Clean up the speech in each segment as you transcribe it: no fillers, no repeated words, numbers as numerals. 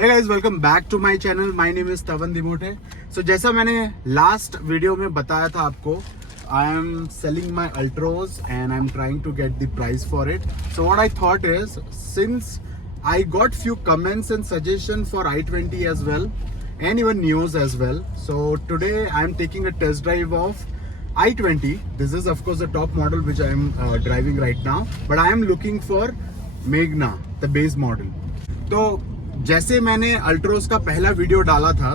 Hey guys, welcome back to my channel. My name is Tavan Dimote. So जैसा मैंने last video में बताया था आपको, I am selling my Ultros and I'm trying to get the price for it. So what I thought is, since I got few comments and suggestion for i20 as well and even Neos as well. So today I'm taking a test drive of i20. This is of course the top model which I am driving right now. But I am looking for Meghna, the base model. तो जैसे मैंने अल्ट्रोस का पहला video डाला था,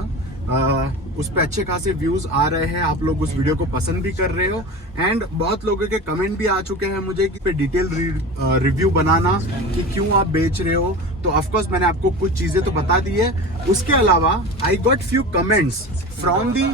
उस पे अच्छे खासे व्यूज आ रहे हैं, आप लोग उस वीडियो को पसंद भी कर रहे हो एंड बहुत लोगों के कमेंट भी आ चुके हैं मुझे कि पे डिटेल रिव्यू बनाना कि क्यों आप बेच रहे हो। तो ऑफ कोर्स मैंने आपको कुछ चीजें तो बता दी है। उसके अलावा I got few comments from the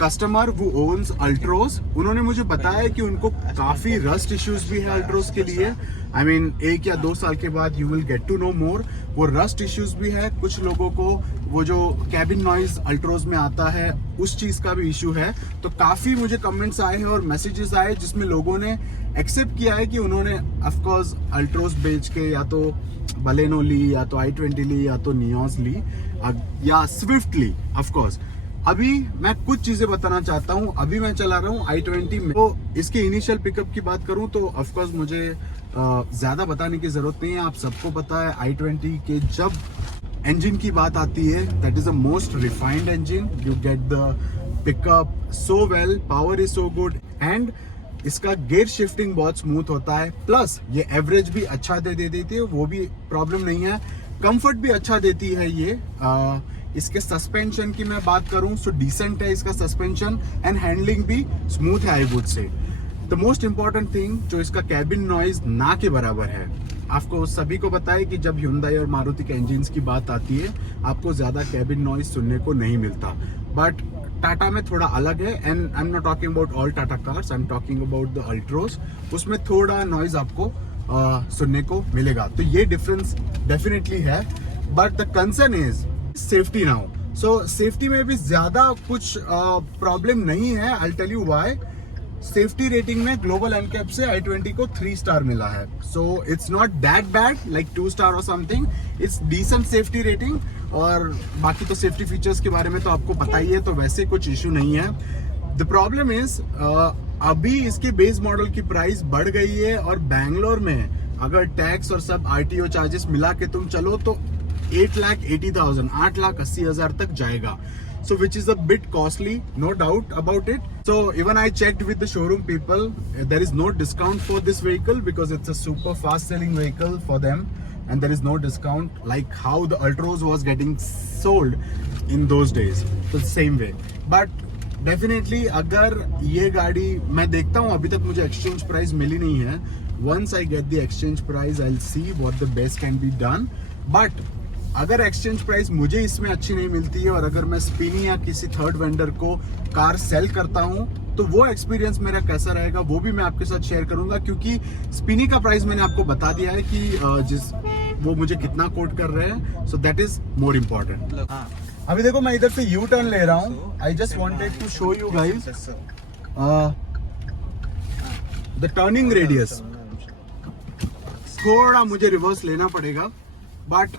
customer वो ओन्स अल्ट्रोस। उन्होंने मुझे बताया कि उनको काफी रस्ट इश्यूज भी है अल्ट्रोस के लिए। I mean, 1 या 2 साल के बाद you will get to know more. वो रस्ट इश्यूज भी है, कुछ लोगों को वो जो कैबिन नॉइज अल्ट्रोस में आता है उस चीज का भी इशू है। तो काफी मुझे कमेंट्स आए हैं और मैसेजेस आए जिसमें लोगों ने एक्सेप्ट किया है कि उन्होंने ऑफकोर्स अल्ट्रोस बेच के या तो बलेनो ली या तो i20 ली या तो नियोस ली या स्विफ्ट ली। ऑफकोर्स अभी मैं कुछ चीजें बताना चाहता हूँ। अभी मैं चला रहा हूँ i20 में। तो इसके इनिशियल पिकअप की बात करूँ तो ऑफकोर्स मुझे ज्यादा बताने की जरूरत नहीं है। आप सबको पता है i20 के जब इंजन की बात आती है, that is the most refined engine. You get the pickup so well, power is so good and इसका गेयर शिफ्टिंग बहुत स्मूथ होता है। प्लस ये एवरेज भी अच्छा दे देती है, वो भी प्रॉब्लम नहीं है। कंफर्ट भी अच्छा देती है ये। इसके सस्पेंशन की मैं बात करूं तो डिसेंट है इसका सस्पेंशन एंड हैंडलिंग भी स्मूथ है। I would say the most important thing जो इसका कैबिन नॉइज ना के बराबर है। आपको सभी को पता है कि जब Hyundai और मारुति के इंजन्स की बात आती है आपको ज्यादा कैबिन नॉइज सुनने को नहीं मिलता, बट टाटा में थोड़ा अलग है। And I am not talking about all Tata cars, I am talking about the Altroz. उसमें थोड़ा नॉइज आपको सुनने को मिलेगा, तो ये डिफरेंस डेफिनेटली है। But the concern is safety now. So safety में भी ज्यादा कुछ प्रॉब्लम नहीं है। I tell you why. Safety rating में ग्लोबल एनकैप से i20 को 3 स्टार मिला है। So it's not that bad like 2 star और something. It's decent safety rating. और बाकी तो सेफ्टी फीचर्स के बारे में तो आपको पता ही है, तो वैसे कुछ इशू नहीं है। द प्रॉब्लम इज अभी इसके बेस मॉडल की प्राइस बढ़ गई है और बैंगलोर में अगर टैक्स और सब RTO चार्जेस मिला के तुम चलो तो 8,80,000 8,80,000 तक जाएगा। So which is a bit costly, no doubt about it. So even I checked with the showroom people, there is no discount for this vehicle because it's a super fast selling vehicle for them and there is no discount like how the Ultros was getting sold in those days. So same way. But definitely अगर ये गाड़ी मैं देखता हूँ, अभी तक मुझे exchange price मिली नहीं है। Once I get the exchange price, I'll see what the best can be done. But अगर एक्सचेंज प्राइस मुझे इसमें अच्छी नहीं मिलती है और अगर मैं स्पिनी या किसी थर्ड वेंडर को कार सेल करता हूं तो वो एक्सपीरियंस मेरा कैसा रहेगा वो भी मैं आपके साथ शेयर करूंगा। क्योंकि स्पिनी का प्राइस मैंने आपको बता दिया है कि वो मुझे कितना कोट कर रहे हैं। So that is more important. अभी देखो मैं इधर से यू टर्न ले रहा हूँ। I just wanted to show you guys the turning radius. थोड़ा मुझे रिवर्स लेना पड़ेगा बट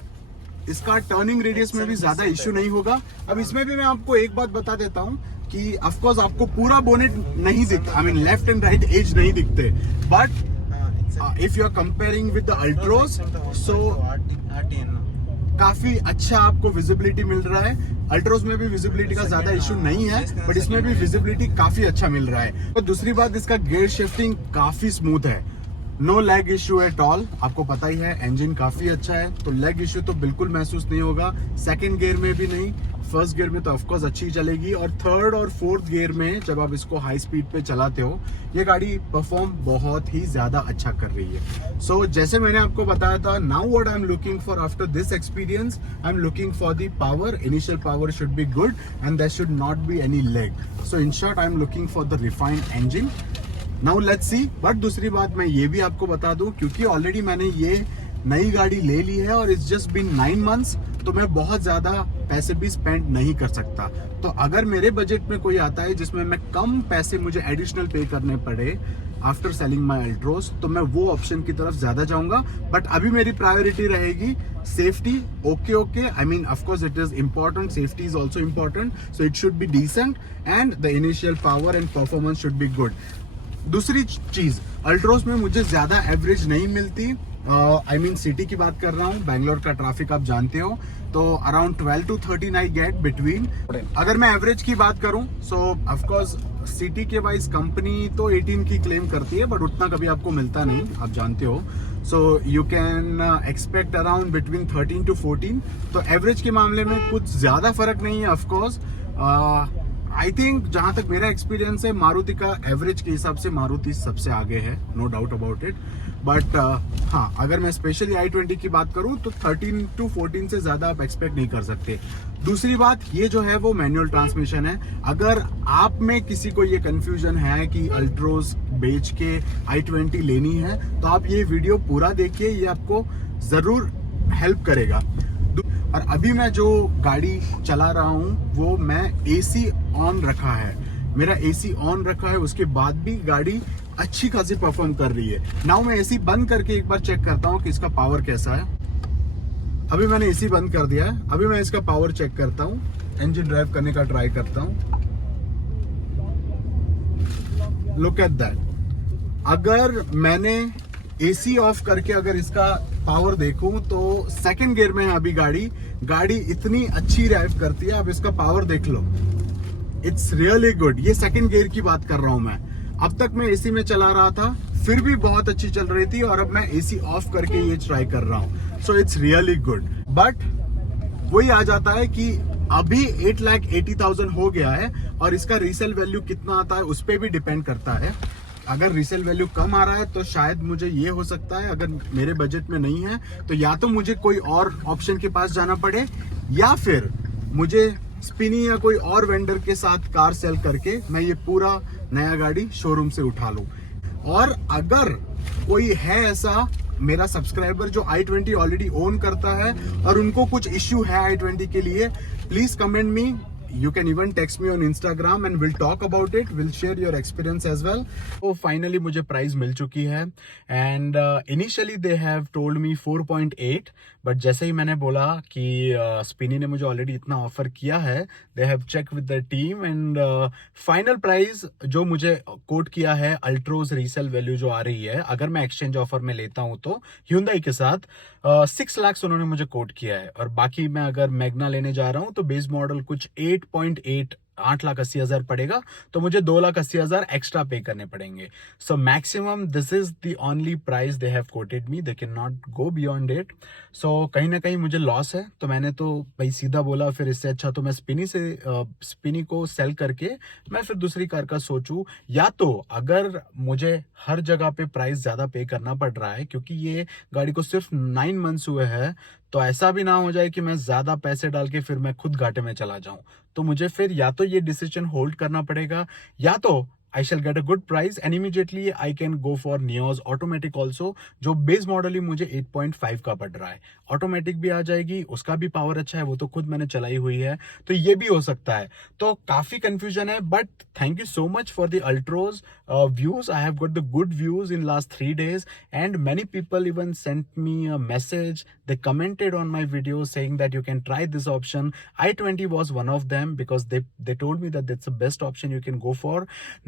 इसका टर्निंग रेडियस में भी ज्यादा इश्यू नहीं होगा। अब इसमें भी मैं आपको एक बात बता देता हूँ कि ऑफ कोर्स आपको पूरा बोनेट नहीं दिखता, I mean left and right edge नहीं दिखते, but if you are comparing with the Altroz so काफी अच्छा आपको विजिबिलिटी मिल रहा है। अल्ट्रोस में भी विजिबिलिटी का ज्यादा इशू नहीं है बट इसमें भी विजिबिलिटी काफी अच्छा मिल रहा है। तो दूसरी बात, इसका गियर शिफ्टिंग काफी स्मूथ है, no lag issue at all. आपको पता ही है इंजन काफी अच्छा है तो लेग इश्यू तो बिल्कुल महसूस नहीं होगा। सेकंड गियर में भी नहीं, फर्स्ट गियर में तो ऑफकोर्स अच्छी चलेगी और थर्ड और फोर्थ गियर में जब आप इसको हाई स्पीड पे चलाते हो ये गाड़ी परफॉर्म बहुत ही ज्यादा अच्छा कर रही है। सो जैसे मैंने आपको बताया था, now what I am looking for after this experience, I am looking for the power. Initial power should be good and there should not be any lag. So in short I am looking for the refined engine. Now let's see. But दूसरी बात मैं ये भी आपको बता दूं, क्योंकि already मैंने ये नई गाड़ी ले ली है और इट्स जस्ट बीन 9 months, तो मैं बहुत ज्यादा पैसे भी स्पेंड नहीं कर सकता। तो अगर मेरे बजट में कोई आता है जिसमें मैं कम पैसे मुझे एडिशनल पे करने पड़े, आफ्टर सेलिंग माई अल्ट्रोज, तो मैं वो ऑप्शन की तरफ ज़्यादा जाऊँगा। बट अभी मेरी प्रायोरिटी रहेगी safety. Okay, I mean of course it is important, safety is also important, so it should be decent and the initial power and performance should be good. दूसरी चीज़, अल्ट्रोज में मुझे ज़्यादा एवरेज नहीं मिलती। आई मीन सिटी की बात कर रहा हूँ, बैंगलोर का ट्रैफिक आप जानते हो, तो around 12 to 13 I get between. अगर मैं एवरेज की बात करूं, सो ऑफकोर्स सिटी के वाइज कंपनी तो 18 की क्लेम करती है, बट उतना कभी आपको मिलता नहीं, आप जानते हो। So you can expect around between 13 to 14। तो एवरेज के मामले में कुछ ज़्यादा फर्क नहीं है ऑफकोर्स। आई थिंक जहां तक मेरा एक्सपीरियंस है, मारुति का एवरेज के हिसाब से मारुति सबसे आगे है, no doubt about it. But हाँ, अगर मैं स्पेशली i20 की बात करूं तो 13 to 14 से ज़्यादा आप एक्सपेक्ट नहीं कर सकते। दूसरी बात, ये जो है वो मैनुअल ट्रांसमिशन है। अगर आप में किसी को ये कंफ्यूजन है कि अल्ट्रोज बेच के i20 लेनी है, तो आप ये वीडियो पूरा देखिए, ये आपको ज़रूर हेल्प करेगा। और अभी मैं जो गाड़ी चला रहा हूँ वो मैं एसी ऑन रखा है, मेरा एसी ऑन रखा है, उसके बाद भी गाड़ी अच्छी खासी परफॉर्म कर रही है। नाउ मैं एसी बंद करके एक बार चेक करता हूँ कि इसका पावर कैसा है। अभी मैंने एसी बंद कर दिया है, अभी मैं इसका पावर चेक करता हूँ, इंजन ड्राइव करने का ट्राई करता हूँ। Look at that. अगर मैंने एसी ऑफ करके अगर इसका पावर देखूं तो सेकंड गियर में है अभी गाड़ी इतनी अच्छी ड्राइव करती है। अब इसका पावर देख लो, इट्स रियली गुड। ये सेकंड गियर की बात कर रहा हूं मैं। अब तक मैं एसी में चला रहा था, फिर भी बहुत अच्छी चल रही थी, और अब मैं एसी ऑफ करके ये ट्राई कर रहा हूं। So it's really good. But वही आ जाता है कि अभी 8,80,000 हो गया है, और इसका रीसेल वैल्यू कितना आता है उस पर भी डिपेंड करता है। अगर रीसेल वैल्यू कम आ रहा है तो शायद मुझे ये हो सकता है, अगर मेरे बजट में नहीं है तो या तो मुझे कोई और ऑप्शन के पास जाना पड़े, या फिर मुझे स्पिनी या कोई और वेंडर के साथ कार सेल करके मैं ये पूरा नया गाड़ी शोरूम से उठा लूं। और अगर कोई है ऐसा मेरा सब्सक्राइबर जो i20 ऑलरेडी ओन करता है और उनको कुछ इश्यू है i20 के लिए, please comment me. You can even text me on Instagram and we'll talk about it. We'll share your experience as well. तो finally मुझे प्राइस मिल चुकी है, and initially they have told me 4.8, but जैसे ही मैंने बोला कि स्पिनी ने मुझे ऑलरेडी इतना ऑफर किया है, they have checked with the team and final price जो मुझे कोट किया है, अल्ट्रोज रीसेल वैल्यू जो आ रही है अगर मैं एक्सचेंज ऑफर में लेता हूं तो Hyundai के साथ 6 लाख उन्होंने मुझे कोट किया है। और बाकी मैं अगर मैग्ना लेने जा रहा हूं तो बेस मॉडल कुछ 8.8 8,80,000 पड़ेगा, तो मुझे 2,80,000 एक्स्ट्रा पे करने पड़ेंगे। So maximum this is the only price they have quoted me, they can not go beyond it. So कहीं ना कहीं मुझे लॉस है, तो मैंने तो भाई सीधा बोला फिर इससे अच्छा तो मैं स्पिनी को सेल करके मैं फिर दूसरी कार का सोचूं। या तो अगर मुझे हर जगह पे प्राइस ज्यादा पे करना पड़ रहा है क्योंकि ये गाड़ी को सिर्फ 9 मंथ्स हुए हैं, तो ऐसा भी ना हो जाए कि मैं ज्यादा पैसे डाल के फिर मैं खुद घाटे में चला जाऊं। तो मुझे फिर या तो ये डिसीजन होल्ड करना पड़ेगा, या तो I shall get a good price and immediately I can go for नियोज ऑटोमेटिक ऑल्सो, जो बेस मॉडल ही मुझे 8.5 का पड़ रहा है। ऑटोमेटिक भी आ जाएगी, उसका भी पावर अच्छा है, वो तो खुद मैंने चलाई हुई है, तो ये भी हो सकता है। तो काफी कंफ्यूजन है, but thank you so much for the Altroz views. I have got the good views in last 3 days, and many people even sent me a message. They commented on my video saying that you can try this option. i20 was one of them because they told me that that's the best option you can go for.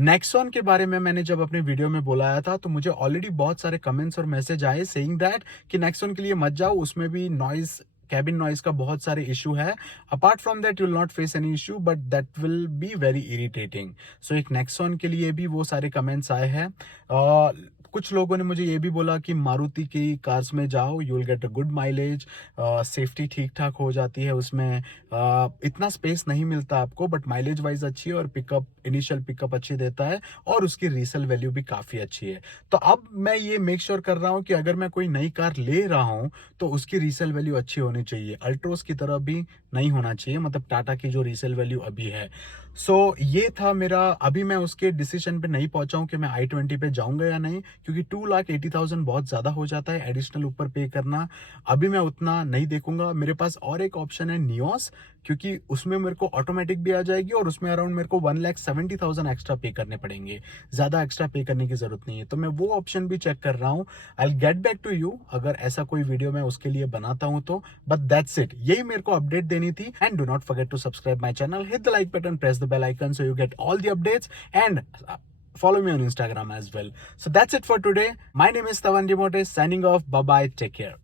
Nexon के बारे में मैंने जब अपने video में बोलाया था तो मुझे ऑलरेडी बहुत सारे कमेंट्स और मैसेज आए saying that कि Nexon के लिए मत जाओ, उसमें भी नॉइज, कैबिन नॉइज का बहुत सारे इशू है। Apart from that you will not face any issue, but that will be very irritating. So एक नेक्सॉन के लिए भी वो सारे कमेंट्स आए हैं। कुछ लोगों ने मुझे ये भी बोला कि मारुति की कार्स में जाओ, you will gate a good mileage, safety ठीक ठाक हो जाती है उसमें, इतना स्पेस नहीं मिलता आपको, बट माइलेज वाइज अच्छी है और पिकअप, इनिशियल पिकअप अच्छी देता है, और उसकी रीसेल वैल्यू भी काफी अच्छी है। तो अब मैं ये मेक श्योर कर रहा हूँ कि अगर मैं कोई नई कार ले रहा हूँ तो उसकी रीसेल वैल्यू अच्छी होनी चाहिए, अल्ट्रोस की तरह भी नहीं होना चाहिए, मतलब टाटा की जो रीसेल वैल्यू अभी है। सो ये था मेरा, अभी मैं उसके डिसीजन पे नहीं पहुंचा हूं कि मैं i20 पे जाऊंगा या नहीं, क्योंकि 2,80,000 बहुत ज्यादा हो जाता है एडिशनल ऊपर पे करना। अभी मैं उतना नहीं देखूंगा। मेरे पास और एक ऑप्शन है नियोस, क्योंकि उसमें मेरे को ऑटोमेटिक भी आ जाएगी और उसमें अराउंड मेरे को 1,70,000 एक्स्ट्रा पे करने पड़ेंगे। ज्यादा एक्स्ट्रा पे करने की जरूरत नहीं है, तो मैं वो ऑप्शन भी चेक कर रहा हूँ। I will get back to you अगर ऐसा कोई वीडियो मैं उसके लिए बनाता हूं तो। बट दैट्स इट, यही मेरे को अपडेट देनी थी। And do not forget to subscribe my channel, hit the like button, press the bell icon so you get all the updates, and follow me on Instagram as well. So that's it for today. My name is Tavan Demote, signing off. Bye bye, take care.